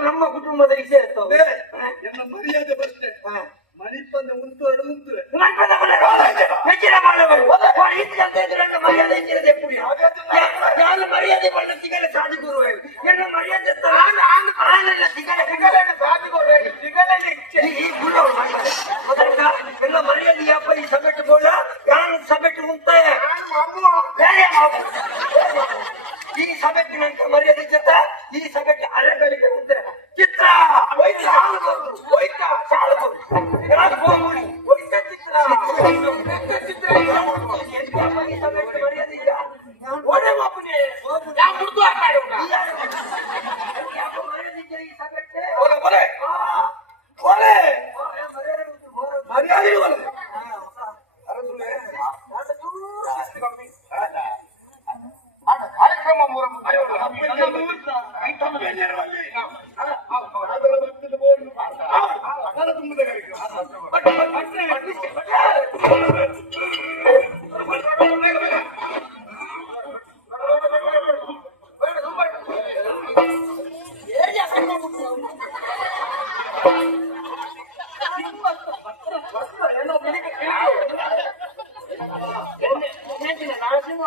ನಮ್ಮ ಕುಟುಂಬದ ವಿಷಯ ಮರ್ಯಾದೆ ಪ್ರಶ್ನೆ ಮಣಿಪಂದ ಉಂಟು ಅದು ಉಂಟು ನಾನು ಮರ್ಯಾದೆ ಪಂಡ ಸಿಗಲೆ ಸಾಧಿಗುರು என்ன மரியாதை ಎಲ್ಲ ಮರ್ಯಾದೆಯಪ್ಪ ಈ ಸಭೆಟ್ಟು ಬೋಲ ನಾನು ಸಭೆಟ್ಟು ಉಂಟೆ ಈ ಸಭೆಟ್ಟು ನಂತರ ಮರ್ಯಾದೆ ಜೊತೆ ಈ ಸಭೆಟ್ಟು ಅರೆಗಳಿಗೆ ಉಂಟೆ ಚಿತ್ರ ಹೋಯ್ತಾ ಸಾಲು ಹೋಯ್ತಾ ಚಿತ್ರ ಈ ಸಭೆಟ್ಟು ಮರ್ಯಾದೆ ಇಲ್ಲ ಓಡೆ ಮಾಪನೆ ಯಾವ ಕುಡ್ದು ಆಟಾಡು ಈ ಸಭೆಟ್ಟು ಮರ್ಯಾದೆ ಕಾರ್ಯಕ್ರಮ ನಾಶಿಂಗ